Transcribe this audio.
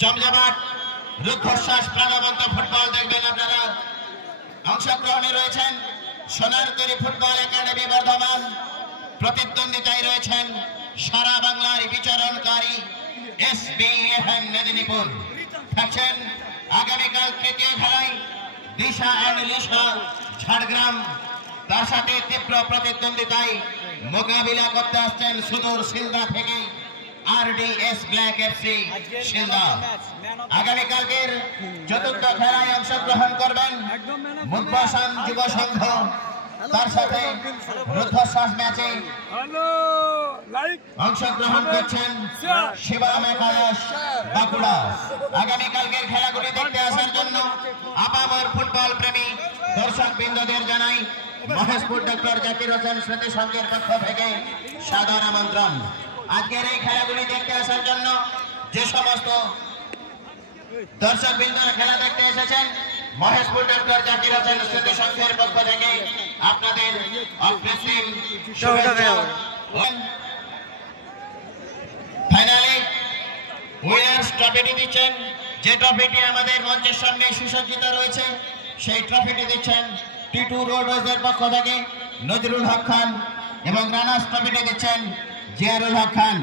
জমজমাট রুদ্ধশ্বাস প্রাণবন্ত ফুটবল দেখবেন আপনারা। অংশগ্রহণে রয়েছেন সোনারতরী ফুটবল একাডেমি বর্ধমান। প্রতিদ্বন্দ্বিতায় রয়েছেন সারা বাংলার বিচরণকারী SBFM মেদিনীপুর। থাকছেন আগামীকাল তৃতীয় খেলায় দিশা অ্যান্ড লিশা ঝাড়গ্রাম। তার সাথে তীব্র প্রতিদ্বন্দ্বিতায় মোকাবিলা করতে আসছেন সুদূর শিলদা থেকে RDS ব্ল্যাক FC শিলদা। আগামীকালকের চতুর্থ খেলায় অংশগ্রহণ করবেন মুদ্বাসান যুব সংঘ। তার সাথে রুদ্ধশ্বাস ম্যাচে অংশগ্রহণ করছেন শিবা মেকায়াস বাঁকুড়া। আগামীকালকের খেলাগুলি দেখতে আসার জন্য আপামর ফুটবল প্রেমী দর্শক বৃন্দদের জানাই মহেশপুর ডক্টর জাকির হোসেন স্মৃতি সংঘের পক্ষ থেকে সাদর আমন্ত্রণ। আজকের এই খেলাগুলি দেখতে আসার জন্য যে সমস্ত দর্শক বৃন্দরা খেলা দেখতে এসেছেন মহেশপুর ডক্টর জাকির হোসেন স্মৃতি সংঘের পক্ষ থেকে আপনাদের অগ্রিম শুভেচ্ছা। ফাইনালে উইনার্স ট্রফিটি দিচ্ছেন, যে ট্রফিটি আমাদের মঞ্চের সামনে সুসজ্জিত রয়েছে সেই ট্রফিটি দিচ্ছেন টিটু রোডসের পক্ষ থেকে নজরুল হক খান এবং রানার্স ট্রফিটি দিচ্ছেন জিয়ারুল হক খান।